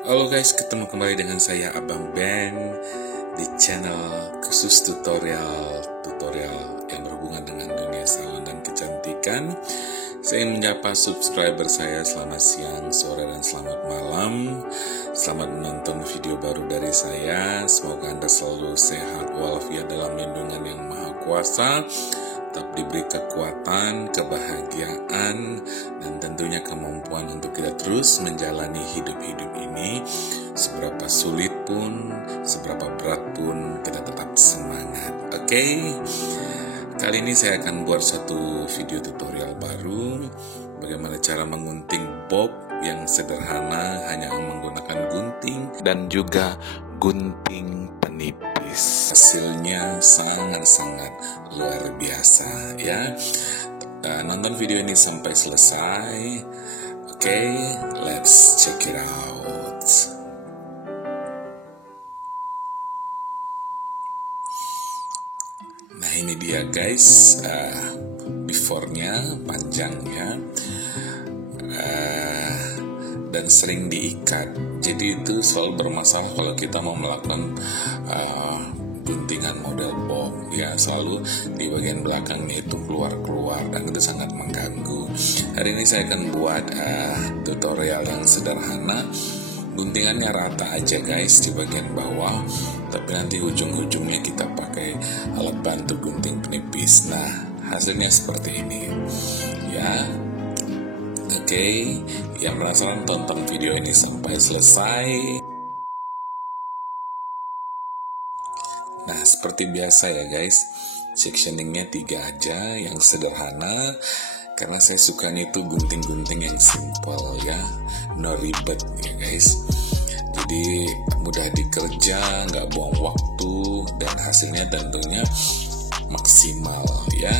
Halo guys, ketemu kembali dengan saya Abang Ben di channel khusus tutorial yang berhubungan dengan dunia salon dan kecantikan. Saya ingin menyapa subscriber saya, selamat siang, sore, dan selamat malam. Selamat menonton video baru dari saya. Semoga Anda selalu sehat walafiat dalam lindungan yang maha kuasa. Tetap diberi kekuatan, kebahagiaan, dan tentunya kemampuan untuk kita terus menjalani hidup-hidup ini. Seberapa sulit pun, seberapa berat pun, kita tetap semangat. Oke? Kali ini saya akan buat satu video tutorial baru. Bagaimana cara mengunting bob yang sederhana hanya menggunakan gunting dan juga gunting penipis. Hasilnya sangat-sangat luar biasa ya. Nonton video ini sampai selesai. Oke, let's check it out. Nah ini dia guys, before-nya panjangnya dan sering diikat. Jadi itu selalu bermasalah kalau kita mau melakukan guntingan model bob ya, selalu di bagian belakangnya itu keluar dan itu sangat mengganggu. Hari ini saya akan buat tutorial yang sederhana. Guntingannya rata aja guys di bagian bawah, tapi nanti ujung-ujungnya kita pakai alat bantu gunting penipis. Nah hasilnya seperti ini ya. Oke, yang penasaran tonton video ini sampai selesai. Nah seperti biasa ya guys, sectioningnya 3 aja yang sederhana, karena saya sukanya itu gunting-gunting yang simple ya, no ribet ya guys. Jadi mudah dikerja, nggak buang waktu, dan hasilnya tentunya maksimal ya.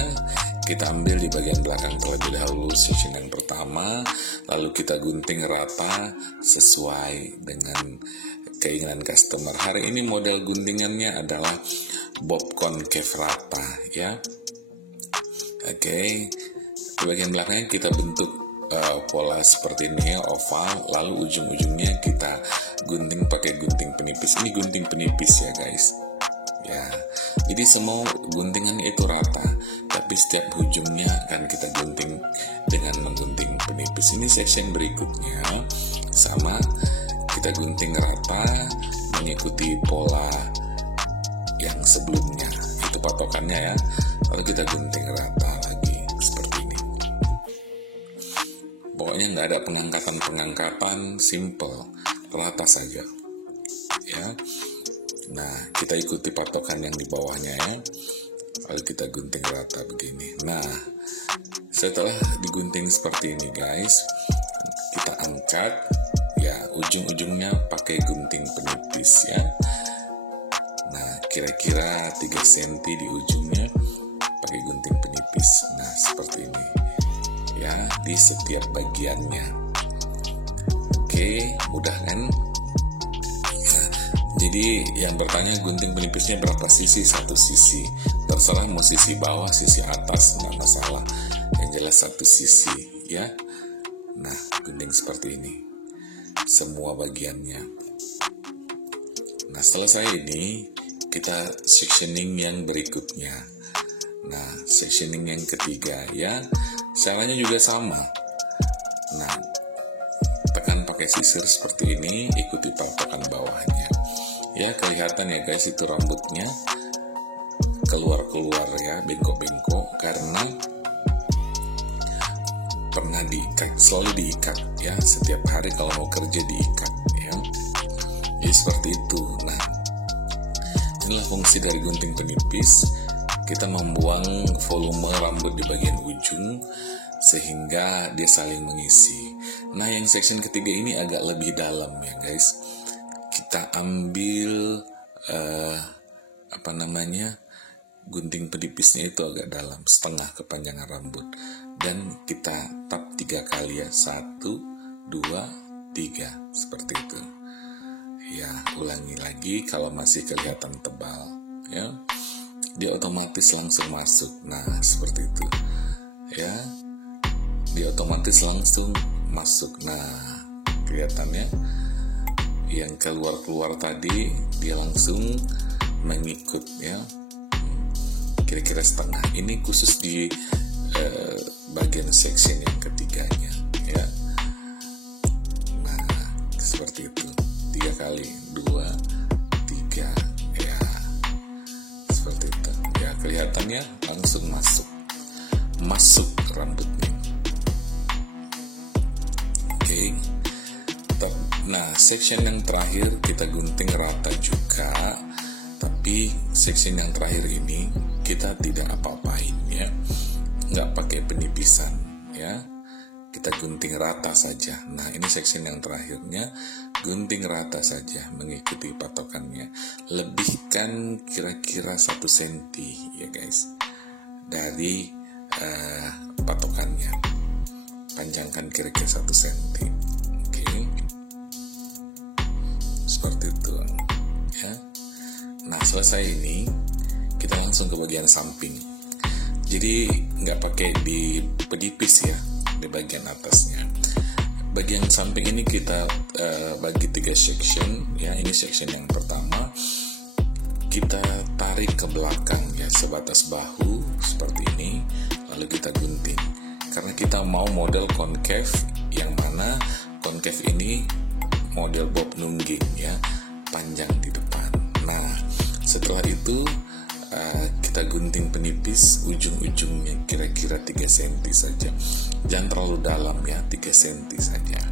Kita ambil di bagian belakang terlebih dahulu section yang pertama, lalu kita gunting rata sesuai dengan keinginan customer. Hari ini model guntingannya adalah bob concave rata ya. Oke, di bagian belakangnya kita bentuk pola seperti ini ya, oval, lalu ujung-ujungnya kita gunting pakai gunting penipis. Ini gunting penipis ya guys ya. Jadi semua guntingannya itu rata, tapi setiap ujungnya akan kita gunting dengan menggunting penipis. Ini section berikutnya sama, kita gunting rata mengikuti pola yang sebelumnya, itu patokannya ya. Lalu kita gunting rata lagi seperti ini. Pokoknya nggak ada pengangkatan, simple, rata saja ya. Nah kita ikuti patokan yang di bawahnya ya, lalu kita gunting rata begini. Nah setelah digunting seperti ini guys, kita angkat ya, ujung-ujungnya pakai gunting penipis ya. Nah kira-kira 3 cm di ujungnya pakai gunting penipis. Nah seperti ini ya, di setiap bagiannya. Oke, mudah kan? Jadi yang bertanya gunting penipisnya berapa sisi? 1 sisi, terserah mau sisi bawah, sisi atas, nggak masalah, yang jelas 1 sisi ya. Nah gunting seperti ini semua bagiannya. Nah selesai ini kita sectioning yang berikutnya. Nah sectioning yang ketiga ya, caranya juga sama. Nah tekan pakai sisir seperti ini, ikuti patokan bawahnya ya. Kelihatan ya guys, itu rambutnya keluar ya, bengkok-bengkok karena pernah diikat, selalu diikat ya, setiap hari kalau mau kerja diikat ya. Jadi seperti itu. Nah inilah fungsi dari gunting penipis, kita membuang volume rambut di bagian ujung sehingga dia saling mengisi. Nah yang section ketiga ini agak lebih dalam ya guys. Kita ambil gunting penipisnya itu agak dalam, setengah kepanjangan rambut, dan kita tap 3 kali ya, 1, 2, 3 seperti itu ya. Ulangi lagi kalau masih kelihatan tebal ya, dia otomatis langsung masuk. Nah seperti itu ya, dia otomatis langsung masuk. Nah kelihatannya yang keluar tadi dia langsung mengikut ya, kira-kira setengah. Ini khusus di bagian section yang ketiganya ya. Nah seperti itu, 3 kali, 2, 3 ya, seperti itu ya. Kelihatannya langsung masuk rambutnya. Oke. Nah section yang terakhir kita gunting rata juga, tapi section yang terakhir ini kita tidak apa-apain ya, nggak pakai penipisan ya, kita gunting rata saja. Nah ini section yang terakhirnya gunting rata saja mengikuti patokannya. Lebihkan kira-kira 1 cm ya guys dari patokannya, panjangkan kira-kira 1 cm. Oke, seperti itu ya. Nah selesai ini kita langsung ke bagian samping. Jadi nggak pakai di penipis ya di bagian atasnya. Bagian samping ini kita bagi 3 section ya. Ini section yang pertama, kita tarik ke belakang ya sebatas bahu seperti ini, lalu kita gunting. Karena kita mau model concave, yang mana concave ini model bob nungging ya, panjang di depan. Nah setelah itu kita gunting penipis ujung-ujungnya kira-kira 3 cm saja, jangan terlalu dalam ya, 3 cm saja.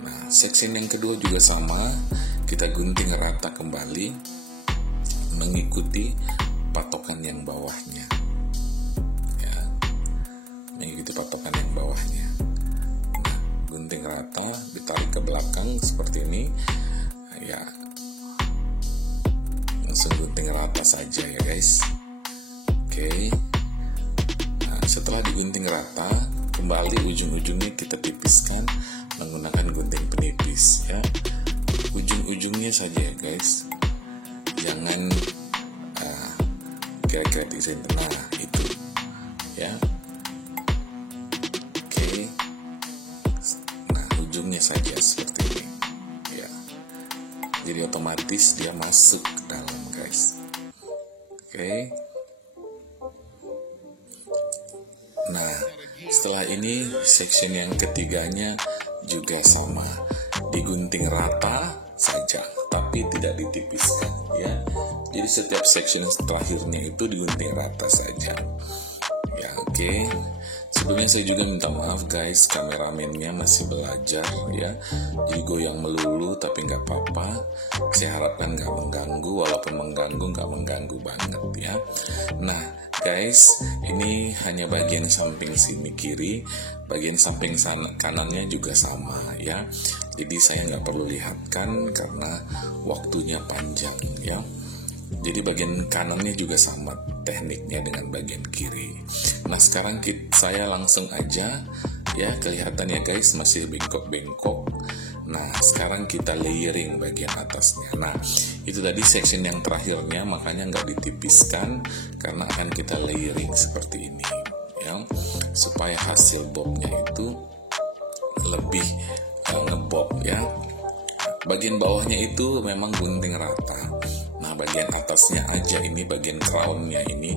Nah section yang kedua juga sama, kita gunting rata kembali mengikuti patokan yang bawahnya ya, mengikuti patokan yang bawahnya. Nah gunting rata, ditarik ke belakang seperti ini ya, langsung gunting rata saja ya guys. Oke. Nah, setelah digunting rata, kembali ujung-ujungnya kita tipiskan menggunakan gunting penipis ya. Ujung-ujungnya saja ya guys, jangan kira-kira di sini. Nah itu ya. Oke. Nah ujungnya saja seperti ini ya. Jadi otomatis dia masuk ke dalam guys. Oke. Nah setelah ini section yang ketiganya juga sama, digunting rata saja tapi tidak ditipiskan ya. Jadi setiap section terakhirnya itu digunting rata saja ya. Oke. Sebelumnya saya juga minta maaf guys, kameramennya masih belajar ya, jadi goyang melulu, tapi nggak apa-apa. Saya harapkan nggak mengganggu, walaupun mengganggu nggak mengganggu banget ya. Nah guys, ini hanya bagian samping sini kiri, bagian samping kanannya juga sama ya. Jadi saya nggak perlu lihatkan karena waktunya panjang ya. Jadi bagian kanannya juga sama tekniknya dengan bagian kiri. Nah sekarang saya langsung aja ya, kelihatan ya guys masih bengkok-bengkok. Nah sekarang kita layering bagian atasnya. Nah itu tadi section yang terakhirnya, makanya nggak ditipiskan karena akan kita layering seperti ini ya, supaya hasil bobnya itu lebih ngebob ya. Bagian bawahnya itu memang gunting rata. Nah bagian atasnya aja, ini bagian crownnya ini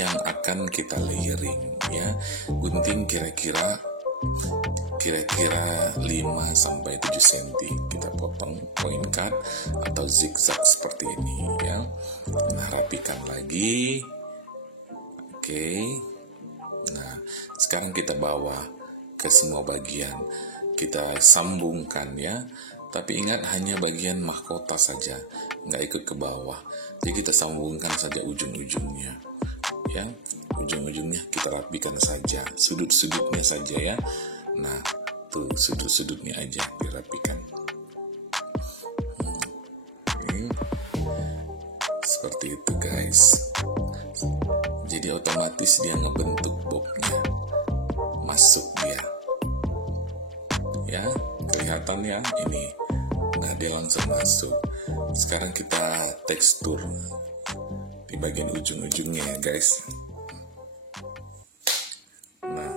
yang akan kita layering ya. Gunting kira-kira 5-7 cm, kita potong point cut atau zigzag seperti ini ya. Nah rapikan lagi. Oke. Nah sekarang kita bawa ke semua bagian, kita sambungkan ya. Tapi ingat hanya bagian mahkota saja, nggak ikut ke bawah. Jadi kita sambungkan saja ujung-ujungnya ya. Ujung-ujungnya kita rapikan saja, sudut-sudutnya saja ya. Nah tuh sudut-sudutnya aja dirapikan. Seperti itu guys. Jadi otomatis dia ngebentuk bobnya, masuk dia ya. Kelihatan ya ini. Nah dia langsung masuk. Sekarang kita tekstur di bagian ujung-ujungnya ya guys. Nah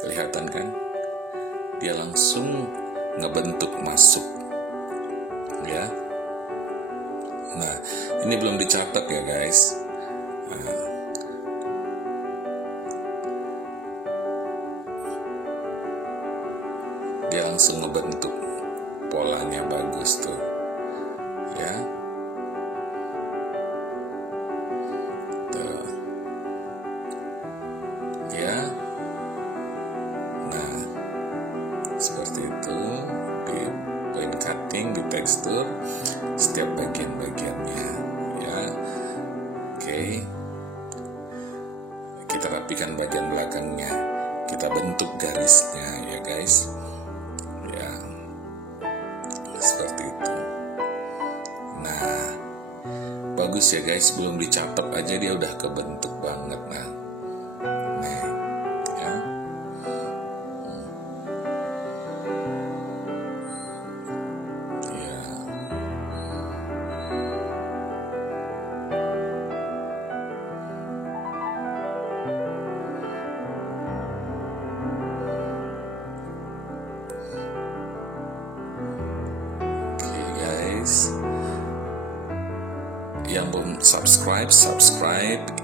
kelihatan kan, dia langsung ngebentuk masuk ya. Nah, ini belum dicatat ya guys. Dia langsung ngebentuk polanya, bagus tuh ya. Tuh ya. Nah, seperti itu, di point cutting, di tekstur setiap bagian-bagiannya ya. Oke, kita rapikan bagian belakangnya, kita bentuk garisnya ya guys ya, seperti itu. Nah, bagus ya guys, belum dicatat aja dia udah kebentuk banget. Nah, ya. Ya. Oke guys, yang belum subscribe,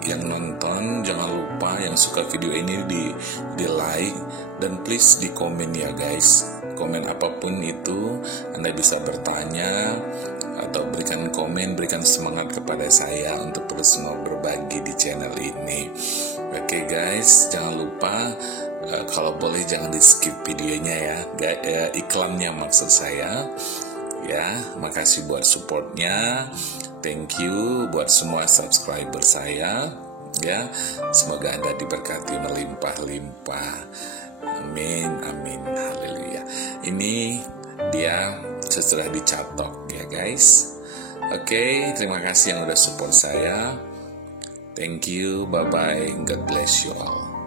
yang nonton jangan lupa, yang suka video ini di like, dan please di komen ya guys. Komen apapun itu, Anda bisa bertanya atau berikan komen, berikan semangat kepada saya untuk terus mau berbagi di channel ini. Oke guys, jangan lupa kalau boleh jangan di skip videonya ya, iklannya maksud saya ya. Makasih buat supportnya, thank you buat semua subscriber saya ya. Semoga Anda diberkati melimpah-limpah, amin amin, haleluya. Ini dia setelah dicatok ya guys. Oke, terima kasih yang udah support saya. Thank you, bye bye, God bless you all.